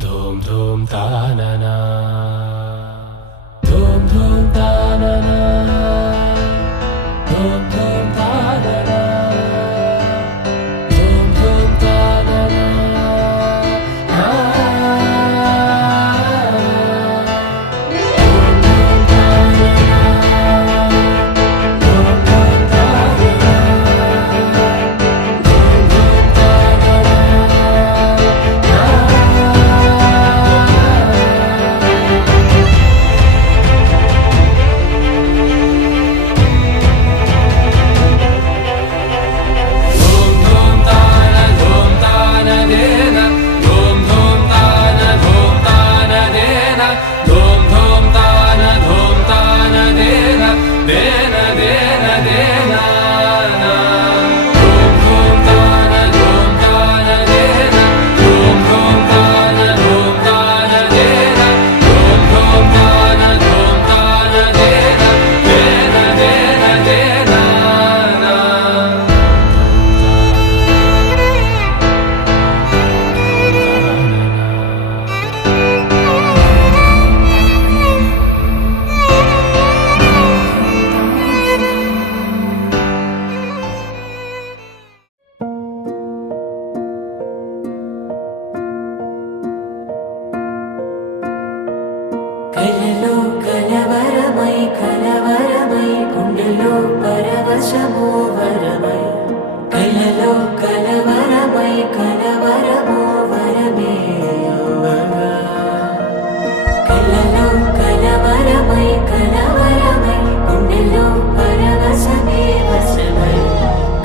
धूम धूम तानना धूम धूम तानना धूम धूम तानना धूम धूम तानना కలలో కలవరమై కలవరమై గుండెలో పరవశమో వరమై కలలో కలవరమై కలవరమో వరమే యోగగా కలలో కలవరమై కలవరమై గుండెలో పరవశమే వశమై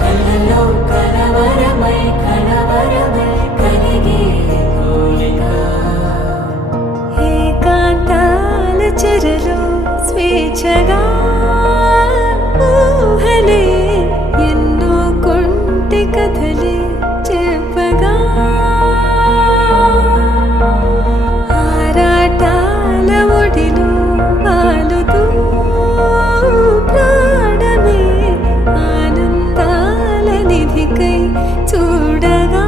కలలో కలవరమై కలవరమై కలిగే కోరిక చెరలో స్వేచ్ఛగా ఊహలే ఎన్నో కొంటె కథలే చెప్పగా ఆరాటాల ఒడిలో వాలుతూ ప్రాణమే ఆనందాల నిధికై చూడగా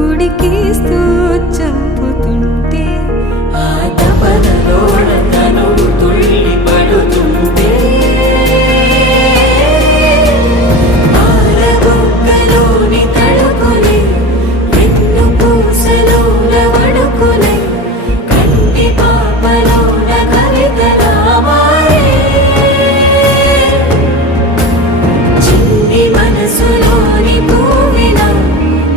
ఉడికిస్తూ చంపుతుంటే ఆ తపనలోన తనువు తుళ్ళి పడుతుంటే ఆరగొక్కలోని తడుకునే వెన్ను పూసలోన వడుకునే కంటి పాపలోన కవితలా మారే చిన్ని మనసులోని పూవిన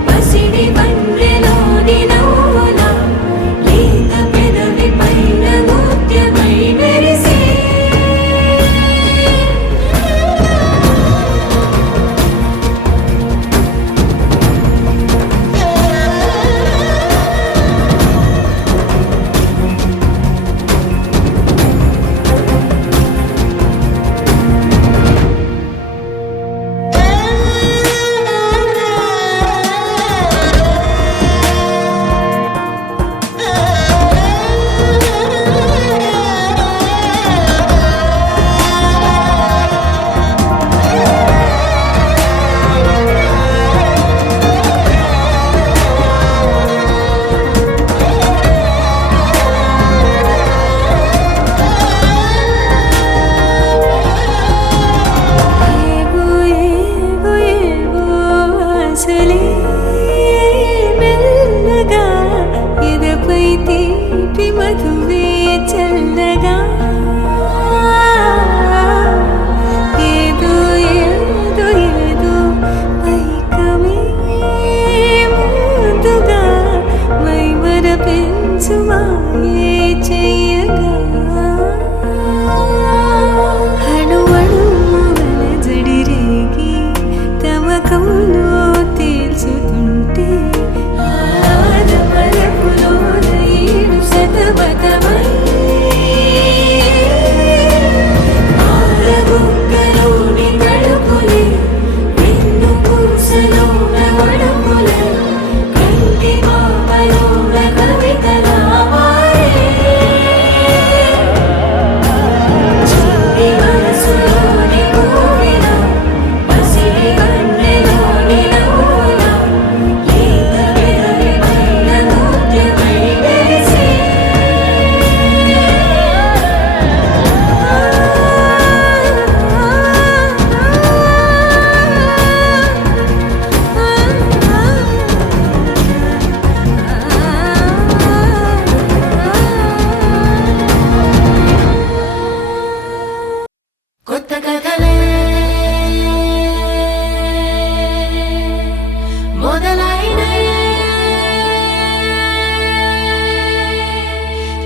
పసిడి బండ్రెలోని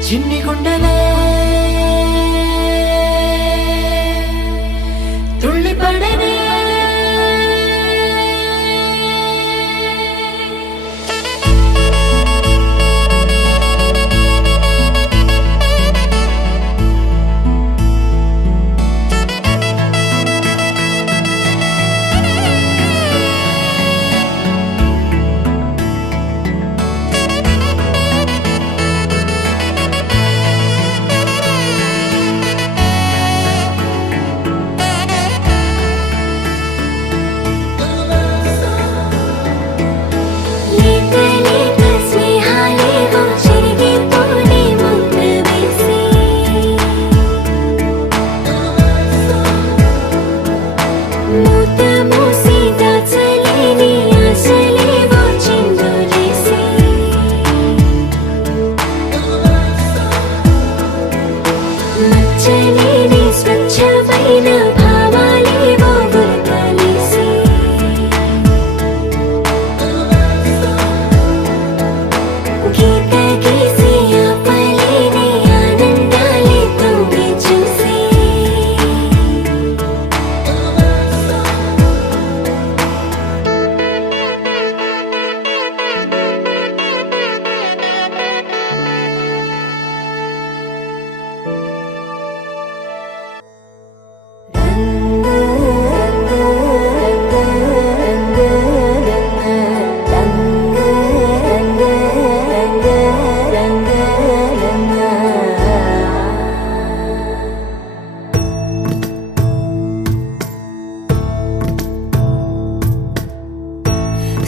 చిన్ని గుండెలే తుళ్ళిపడనే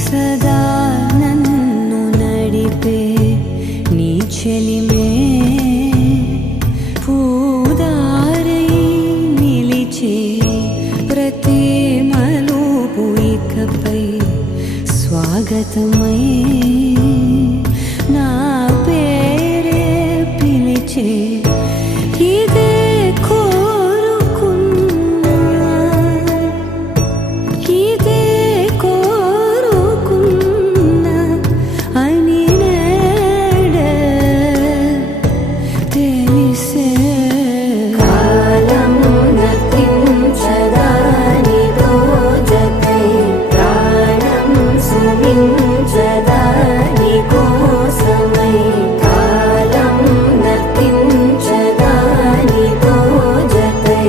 సదా నన్ను నడిపే నీ చెలిమే పూదారై నిలిచే ప్రతి మలుపు ఇకపై స్వాగతమై నా పేరే పిలిచే ఇదే కోరుకున్నా ఇదే కోరుకున్నా అని నేడే తెలిసే కాలం నతించదాని దోజకై ప్రాణం సుమించదాని కోసమై కాలం నతించదాని దోజకై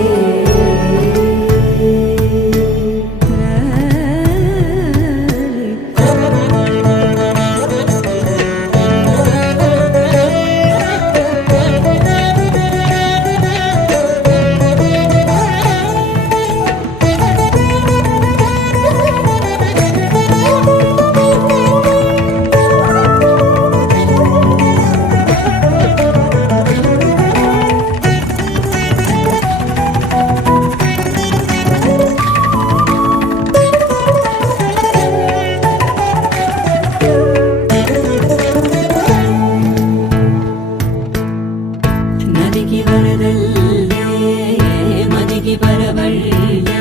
నదికి వరదల్లే మదికి పరవళ్ళే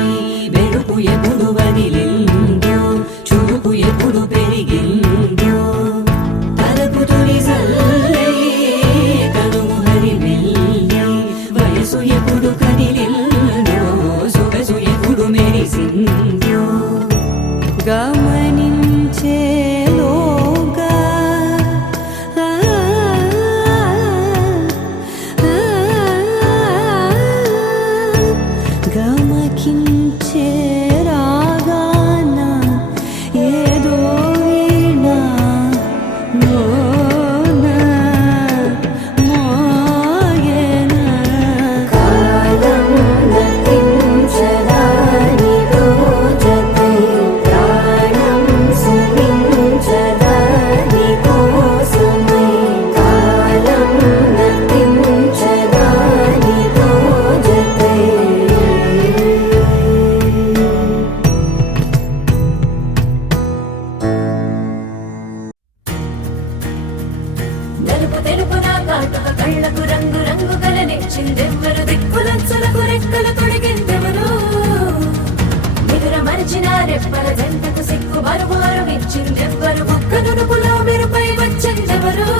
వెలుపు ఎప్పుడు వదిలిందో చూపు ఎప్పుడు పెరిగిందో తలపు తొలి సల్లే కనుము హరిమెల్లే వయసు ఎప్పుడు కదిలిందో సొగసు ఎప్పుడు మెరిసిందో గమనించేలోగా గమకించే రాగాన ఏదో వీణ మోన మోయన కాలం నతించదాని దోజకై ప్రాణం సుమించదాని కోసమై కాలం నతించదాని దోజకై నలుపు తెలుపు నా కాటుక కళ్ళకు రంగు రంగు కలనిచ్చిందెవ్వరు దిక్కులచ్చులకు రెక్కలు తొడిగిందెవరు నిదుర మరిచిన రెప్పల జంటకు సిక్కు మరుమారు ఇచ్చిందెవ్వరు ఒక్క నునుపులో మెరుపై వచ్చిందెవరు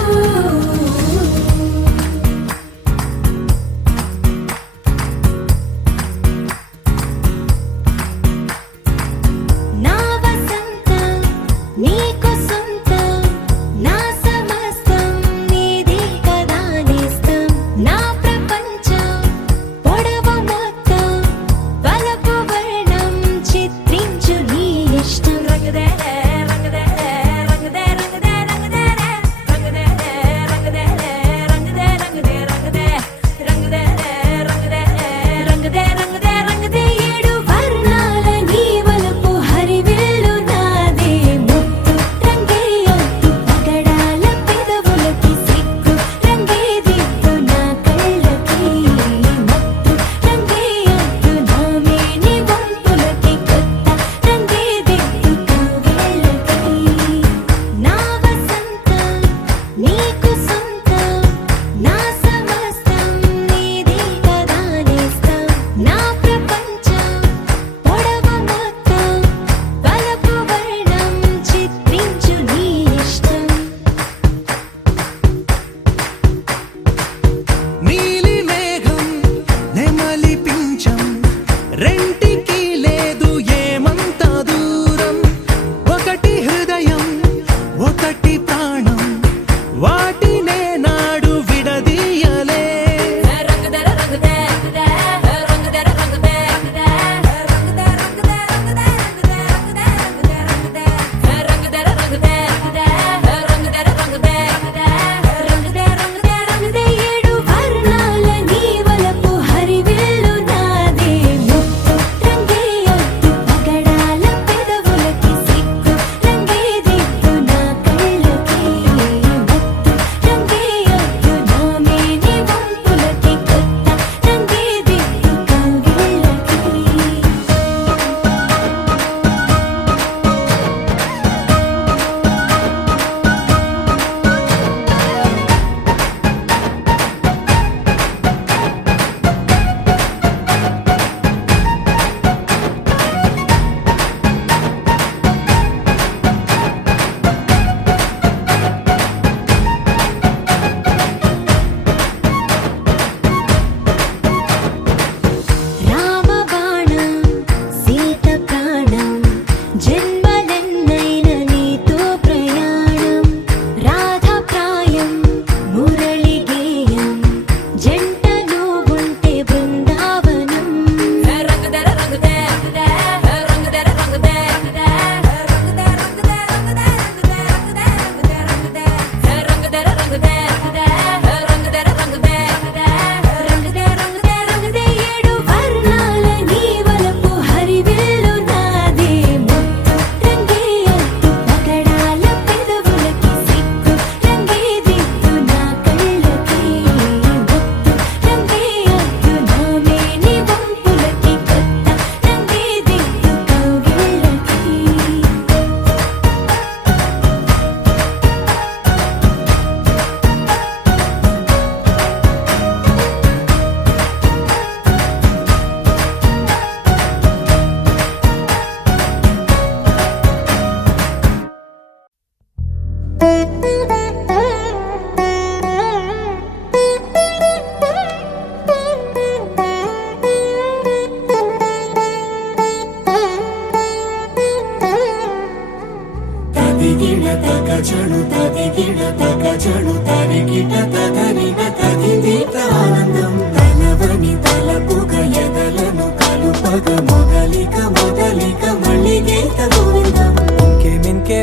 తదిగిడ తగజడు తదిగిడ తగజడు తరిగిట తదరిన తదిదీత ఆనందం తలవని తలపుగ ఎదలను కలుపగ మొదలిక మొదలిక మళ్ళీ గీత గోవిందం.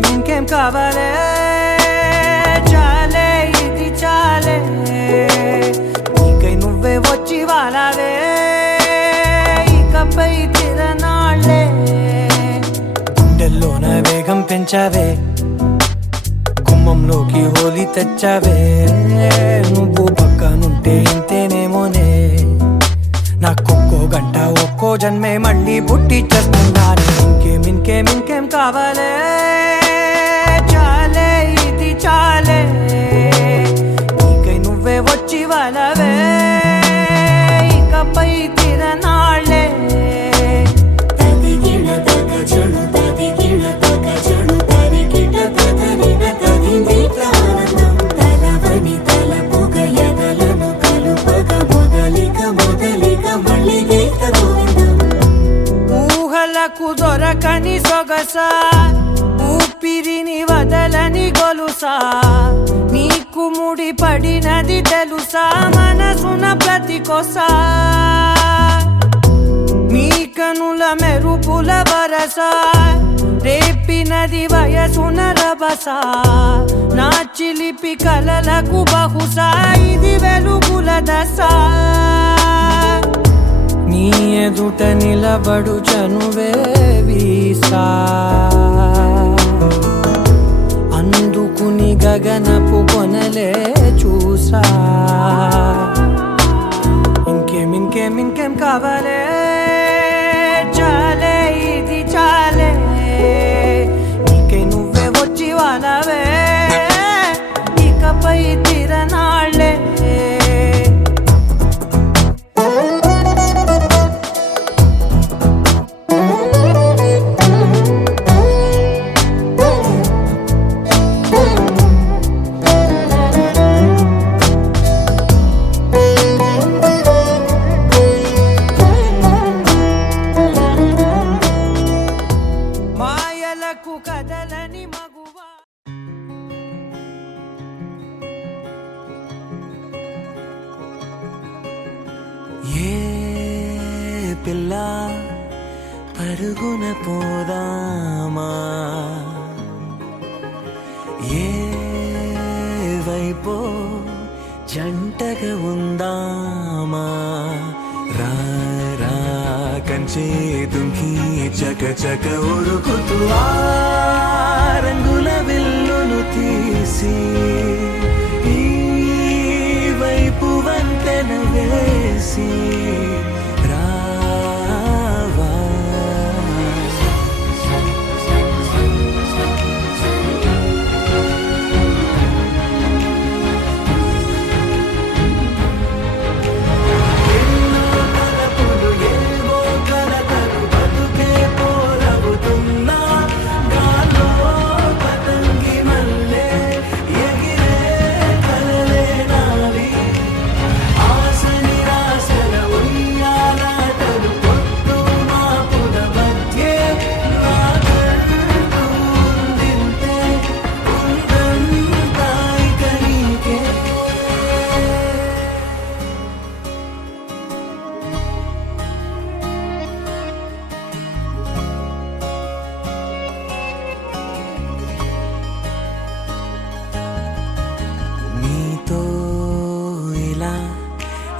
ఇంకేం కావాలే చాలే ఇది చాలే నీకై నువ్వే వచ్చి వాలావే ఇకపై తిరనాళ్ళే గుండెల్లోన వేగం పెంచావే గుమ్మంలోకి హోలీ తెచ్చావే నువ్వు పక్కనుంటే ఇంతేనేమోనే నాకొక్కో గంట ఒక్కో జన్మే మళ్ళీ పుట్టి చేస్తున్నాను. ఇంకేం కావాలే చాలే ఇది చాలే నీకై నువ్వే వచ్చి వాళ్ళవే ఇకపై తిరనాళ్ళే. తదిగిడ తగజడు తదిగిడ తగజడు తరిగిట తదరిన తదిదీత ఆనందం తలవని తలపుగ ఎదలను కలుపగ మొదలిక మొదలిక మళ్ళీ గీత గోవిందం. ఊహలకు దొరకని సొగసా ఊపిరిని వదలని గొలుసా నీకు ముడి పడినది తెలుసా మనసున ప్రతి కొసా నీ కనుల మెరుపుల వరస రేపినది వయసున రభస నా చిలిపి కలలకు బహుశా ఇది వెలుగుల దశ నీ ఎదుట నిలబడు చనువే వీసా అందుకుని గగనపు కొనలే చూసా. ఇంకేం కావాలే చాలే ఇది చాలే నీకై నువ్వే వచ్చి వాళ్ళవే ఇకపై తిరనాళ్ళే. మాయలకు కదలని మగువా ఏ పిల్ల పరుగున పోదామా ఏ వైపో జంటగా ఉందామా రా రా కంచే తుంకి చక చక ఉరుకుతూ ఆ రంగుల విల్లును తీసి ఈ వైపు వంతెన వేసి రావా.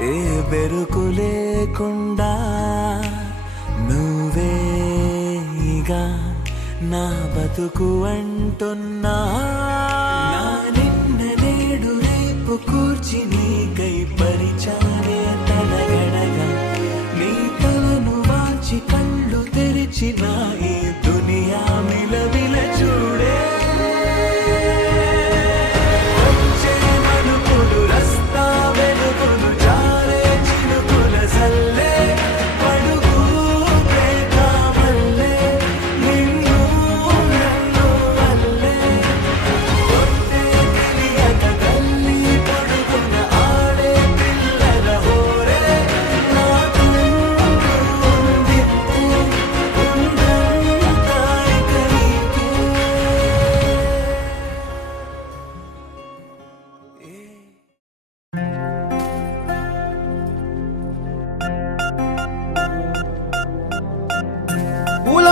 ఏ బెరుకు లేకుండా నువ్వేగా నా బతుకు అంటున్నా నా నిన్న నేడు రేపు కూర్చి నీకై పరిచానే తలగడగా నీ తలను వాచి కళ్ళు తెరిచిన ఈ దునియా మిలవిల చూడే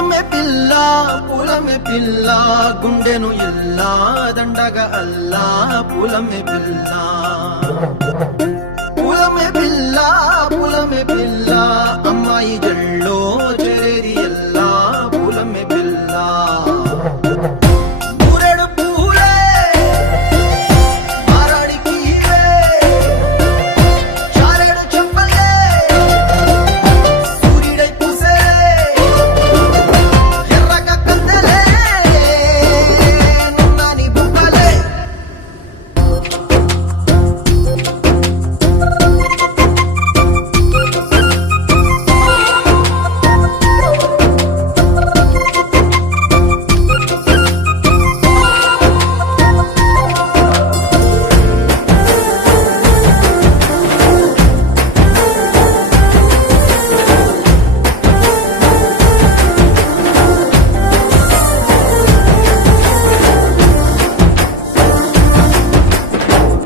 పులమే పిల్ల పులమే పిల్ల గుండెను ఇల్లా దండగ అల్లా పులమే పిల్ల పులమే పిల్ల పులమే పిల్ల అమ్మాయి జల్లో చేరేది ఎల్లా పులమే పిల్ల ఊరెడు పూలే మారాడికి చారెడు చెప్పలే సూర్యుడై పూసే ఎర్రగా కందలే నున్నాని బుక్కలే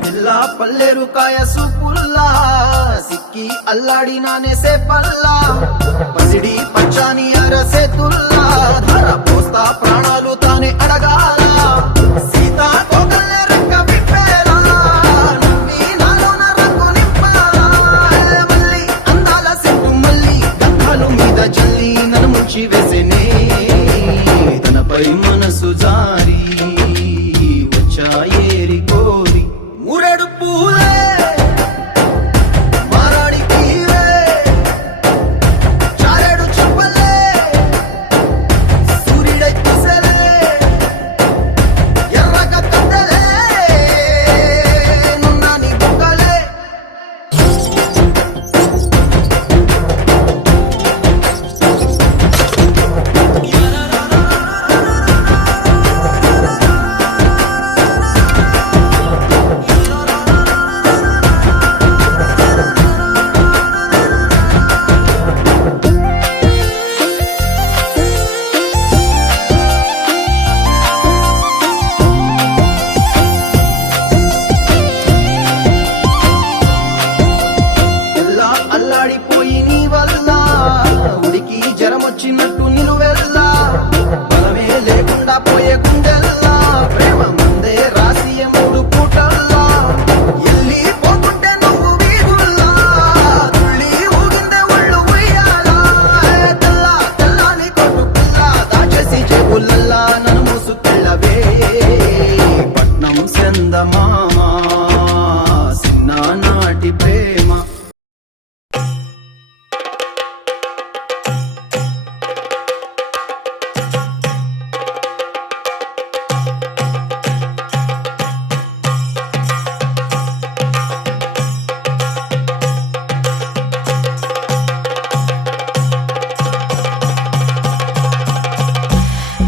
పిల్ల పల్లెరు కాయ సూపుల్లా సిక్కి అల్లాడి నానేసే పల్లా పసిడి పచ్చాని అరసే తుల్లా ధర పోస్తా ప్రాణాలు తానే అడగాల సీతా కోగల్లే రెక్క విప్పేలా నవ్వి నాలోన రంగు నింపాలా మళ్ళీ అందాల సెట్టు మళ్ళీ గంధాలు మీద జల్లి నన్ను ముంచి వేసేనే తనపై మనసు జారి వచ్చాయేరి కోరి మురెడు పూలే మారాడికి చారెడు చెప్పలే సూర్యుడై పూసలే ఎర్రగా కందలే నున్నాని బుక్కలే ఎల్లా అల్లాడిపోయి నీ వల్ల ఉడికి జరమొచ్చినట్టు నిలువెల్లా బలమే లేకుండా పోయే గుండెల్లా ప్రేమ మందే రాసియ మూడు పూటల్లా ఎల్లి పోతుంటే నువ్వు వీగుల్లా తుళ్ళి ఊగిందే ఒళ్ళు ఉయ్యాలా తెల్ల తెల్లాని కొట్టు పిల్ల దాచేసి చెవులల్లా నన్ను మూసుకెళ్ళవే పట్నం చందమామ చిన్ననాటి ప్రేమ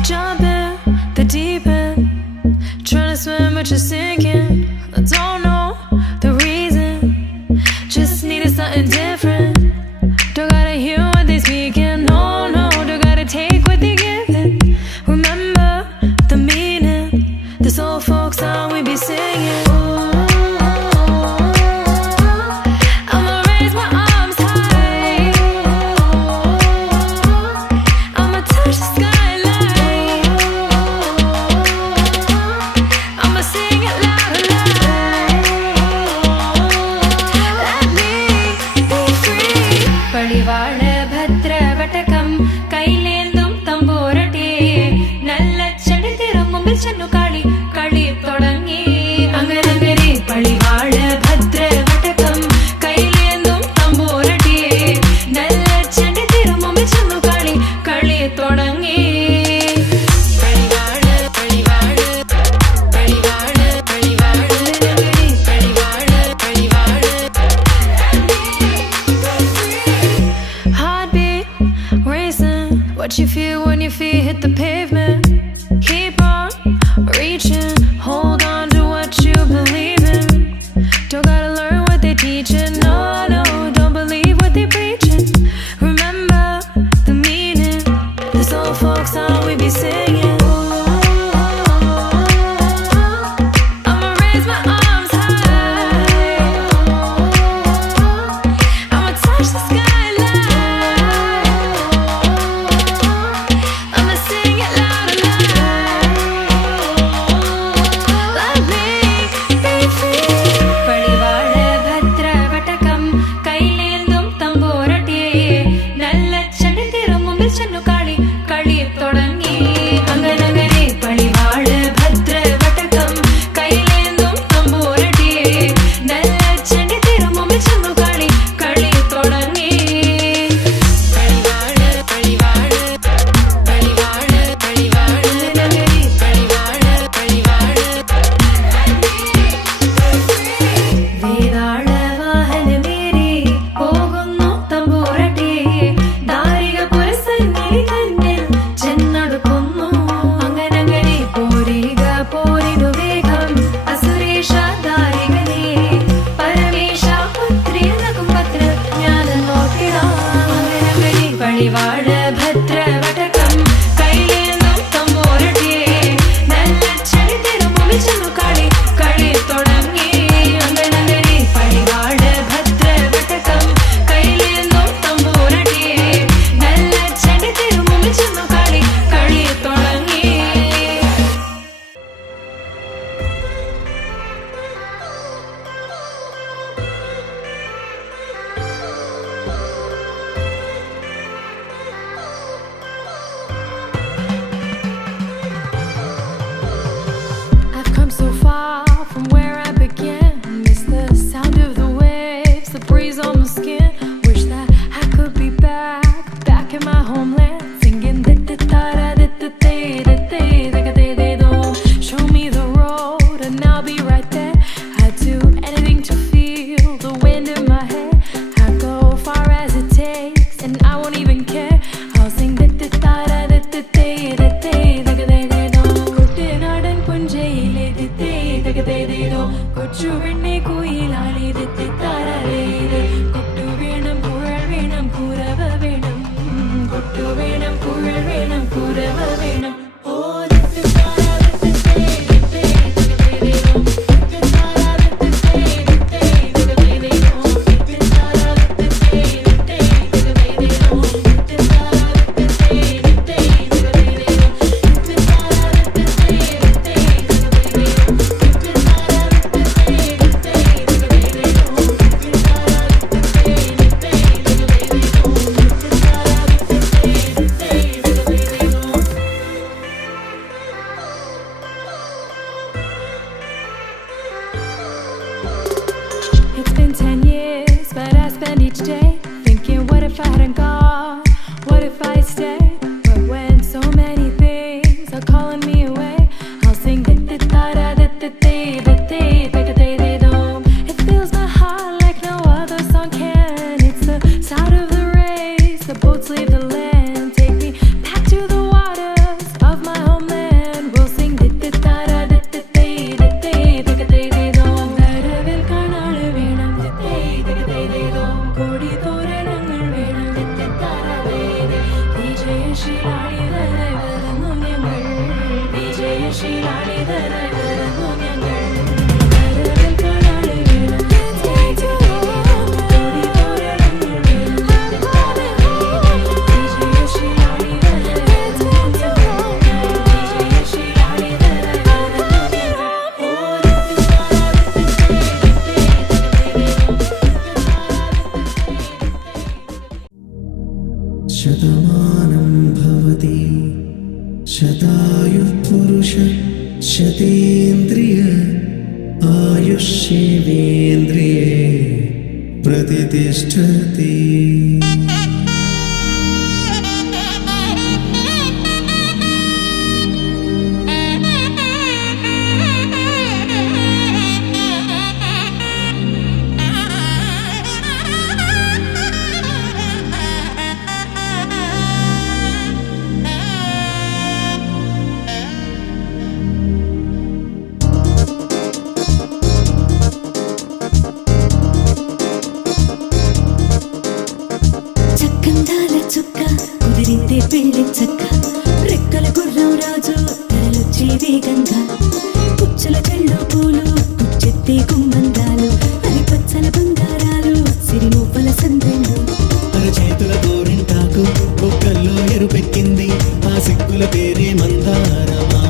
Jump in the deep end, trying to swim but you're sinking. I don't know the reason, just needed something different. Don't gotta hear what they speaking, no, no, don't gotta take what they giving. Remember the meaning, this old folk song we be singing. I'ma raise my arms high, I'ma touch the skyline, I'ma sing it loud and loud. ദേതോ കൊച്ചു പെണ്ണെ കുയിലാളി തെറ്റിത്താരേത് കൊട്ടു വേണം കുഴൽ വേണം കുരവ വേണം കൊട്ടു വേണം കുഴൽ വേണം കുരവ വേണം ഓ It's been 10 years, but I spend each day thinking, what if I hadn't gone? What if I stayed? But when so many things are calling me away, I'll sing it fills my heart like no other song can. It's the start of the race, the boats leave the land. Take me back to the waters of my homeland. We'll sing വരവിൽ കാണാള് വേണം കൊടി തോരണങ്ങൾ വേണം വിജയശീലാളിതരായി വരുന്നു ഞങ്ങൾ വിജയശീലാളിതരായി വരുന്നു ഞങ്ങൾ വരവിൽ കാണാള് വേണം കൊടി തോരണങ്ങൾ വേണം വിജയശീലാളിതരായി വരുന്നു ഞങ്ങൾ വിജയശീലാളിതരായി శతమానం భవతి శతాయుః పురుష శతేంద్రియ ఆయుష్యేవేంద్రియే ప్రతిష్టతి. చక్కందాల చుక్క కుదిరిందే పెళ్లి చక్క రెక్కల గుర్రం రాజు తరలొచ్చే వేగంగా పుచ్చల చెళ్ళు పూలు కుచ్చెత్తే గుమ్మందాలు అని పచ్చల బంగారాలు సిరిమూపల సందెళ్ళు చేతుల గోరింటాకు బొక్కల్లో ఎరుపెక్కింది ఆ సిగ్గుల పేరే మందారమా.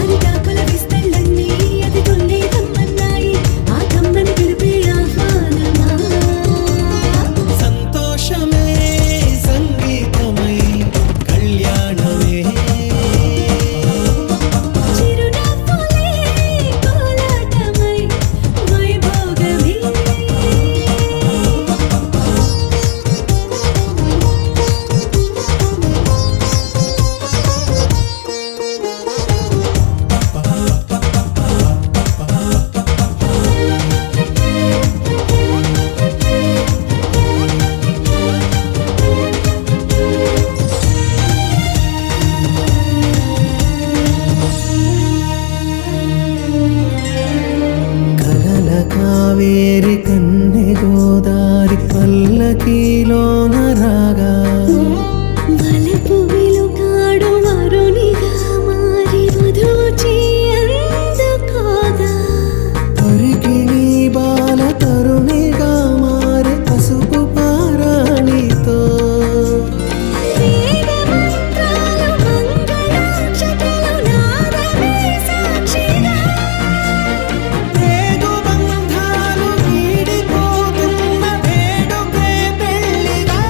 అరిటాకుల విస్తళ్ళన్నీ అది కొన్నే కమ్మన్నాయి ఆ కమ్మని పిలిపే ఆహ్వానమా సంతోషమే సంగీతమై కళ్యాణమే చిరునవ్వులే కోలాటమై వైభోగమే కలల కావేరి కన్నె గోదారి పల్లకీలోన రాగా వలపు వెలుగాడు వరునిగా మారి వధూచి అందుకోదా తరికి నీ బాల తరుణిగా మారే పసుపు పారాణితో వేద మంత్రాలు మంగళాక్షతలు నాదమే సాక్షిగా వేగు బంధాలు వీడిపోతున్న వేడుకే పెళ్లిగా.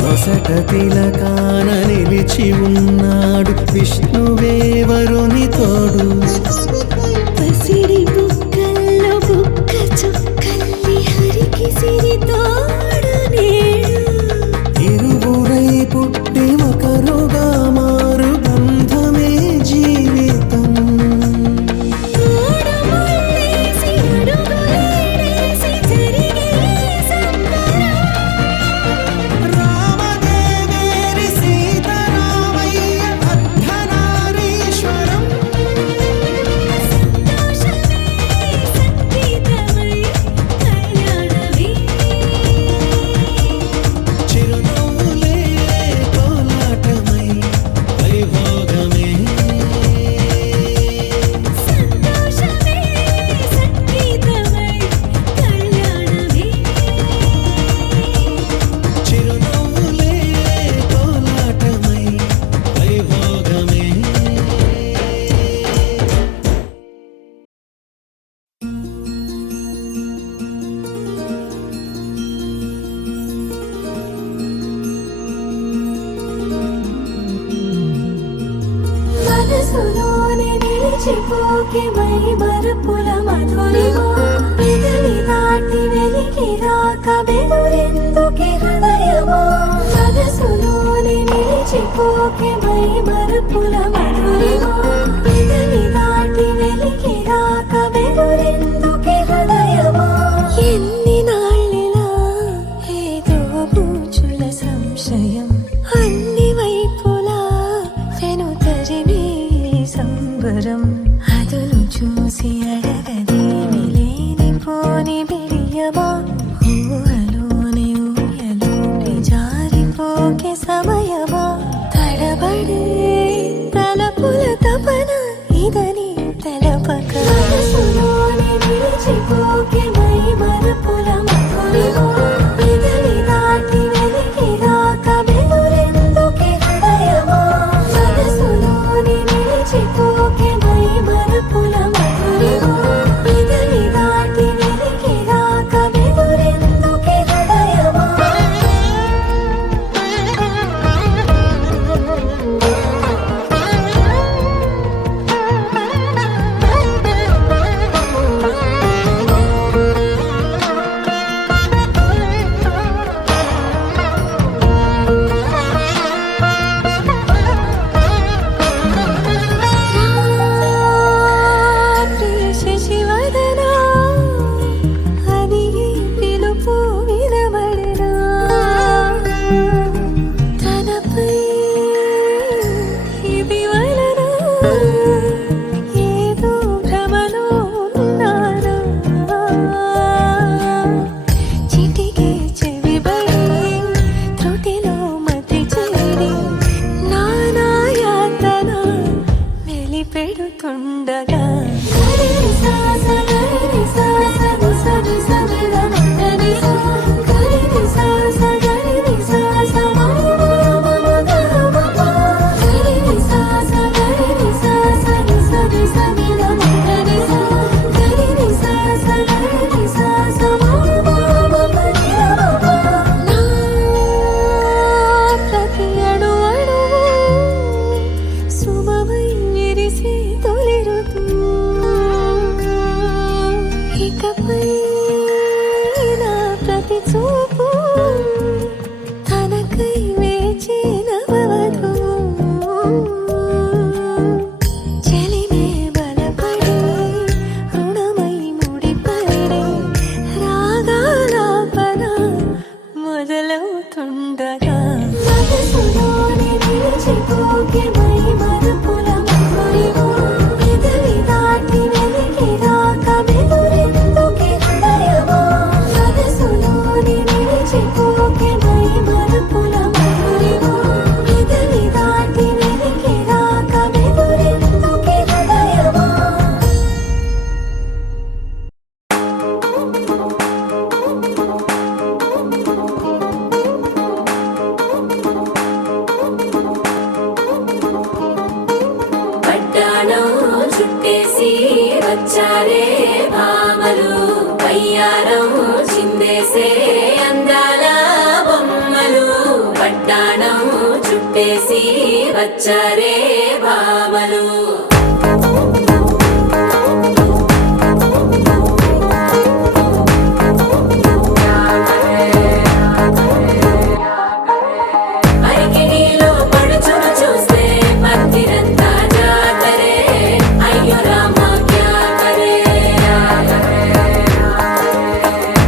నొసట తిలకాన నిలిచి ఉన్నాడు విష్ణువే వరుని తోడు నిలిచిపోకే మై మరుపుల మధురిమా పెదవి దాటి వెలికి రాక బెదురెందుకే హృదయమా మనసులోని నిలిచిపోకే మై మరుపుల మధురిమా పెదవి దాటి వెలికి రాక బెదురెందుకే హృదయమా ఎన్ని నాళ్ళిలా ఏదో పూచుల సంశయం అన్ని వైపులా వెను తరిమే సంబరం అదును చూసి అడగదేమి లేనిపోని బిడియమా ఊహలోని ఊయలోకి జారిపోకే సమయమా తడబడే తలపుల తపన ఇదని తెలపక మనసులోని నిలిచిపోకే మై మరుపుల మధురిమా పెదవి దాటి వెలికి రాక బెదురెందుకే హృదయమా మనసులోని నిలిచిపోకే మై మరుపుల మధురిమా పెదవి దాటి వెలికి రాక బెదురెందుకే హృదయమా శశివదనా అది పిలుపు వినబడనా తనపై ఇది వలన ఏదో భ్రమలో ఉన్నానా చిటికే చెవిబడి త్రుటిలో మతి చేరి నానాయాతన వెలిపెడుతుండగా ప్రతి అణు అణువు సుమమై విరిసే తొలి ఋతువు ఇకపై నా ప్రతి చూపు తనకై వేచి నవవధువు చెలిమే బలపడి రుణమై ముడిపడి రాగాలాపన మొదలవుతుండగా మనసులోని నిలిచిపోకే మై మరుపుల మధురిమా పెదవి దాటి వెలికి రాక బెదురెందుకే హృదయమా మనసులోని నిలిచిపోకే మై మరుపుల మధురిమా పెదవి దాటి వెలికి రాక బెదురెందుకే హృదయమా పట్టాణం చుట్టేసి వచ్చారే భామలు పయ్యారం చిందేసే అందాల బొమ్మలు పట్టాణం చుట్టేసి వచ్చారే భామలు అరికిణీలో పడుచును చూస్తే పత్తిరంతా జాతరే అయ్యో రామా క్యా కరే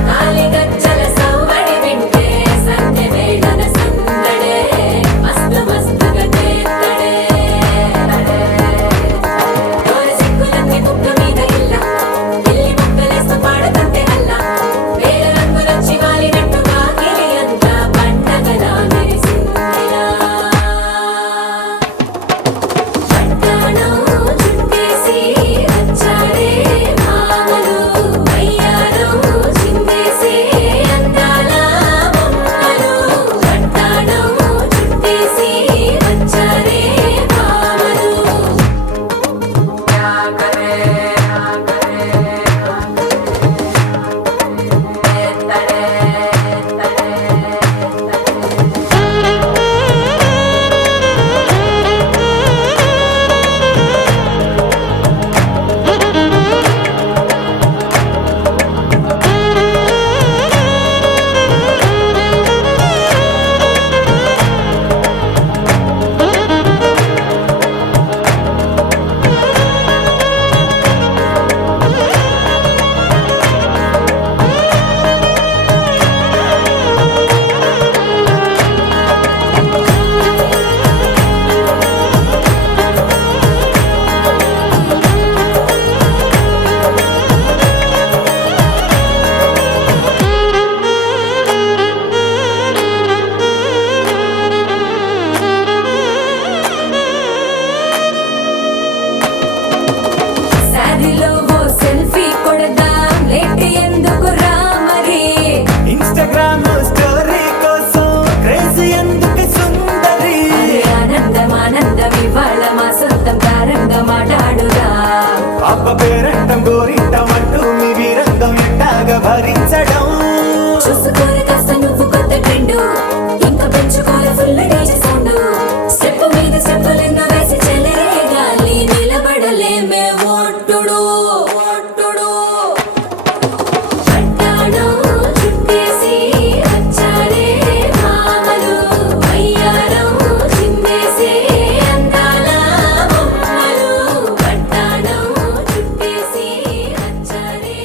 కాలిగజ్జల సవ్వడి వింటే సంధ్య వేళన సందడే మస్తు మస్తుగా చేత్తడే పేరంటం గోరింటం అంటూ మీ వీరంగం ఎట్టాగా భరించడం చూసుకోరు కాస్త నువ్వు కొత్త ట్రెండ్ ఇంకా పెంచుకోరు ఫుల్ డీజే సౌండ్ స్టెప్ మీద స్టెప్పులెన్నో వేసి చెలే గాలి నిలబడలేమే ఒట్టుడు ఒట్టుడు పట్టాడు చుట్టేసి వచ్చారే భామలు అయ్యారం చిందేసే అందాల బొమ్మలు పట్టాడు చుట్టేసి వచ్చారే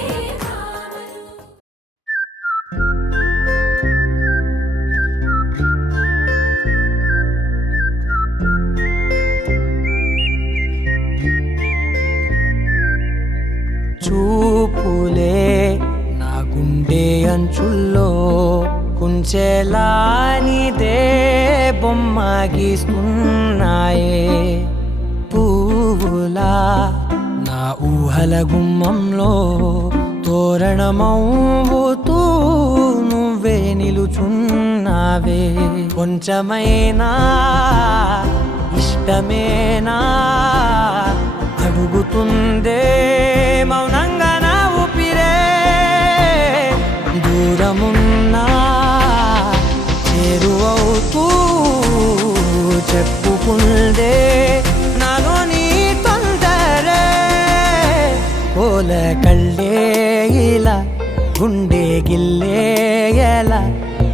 భామలు చూపులే నా గుండె అంచుల్లో కుంచెలానిదే బొమ్మ గీస్తున్నాయే పువ్వులా నా ఊహల గుమ్మంలో తోరణమవుతూ నువ్వే నిలుచున్నావే కొంచెమైనా ఇష్టమేనా అడుగుతుందే మౌనంగా నా ఊపిరే దూరమున్నా చేరువవుతూ చెప్పుకుందే నాలో నీ తొందరే పోల కళ్ళే ఇలా గుండె గిల్లే ఎలా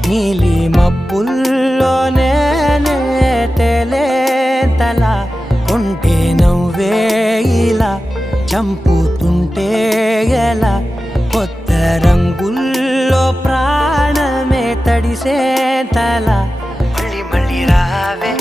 నీలి మబ్బుల్లోనే తేలేంతలా కొంటే నవ్వే ఇలా చంపుతుంటే ఎలా కొత్త రంగుల్లో ప్రాణమే తడిసే తల మళ్ళీ మళ్ళీ రావే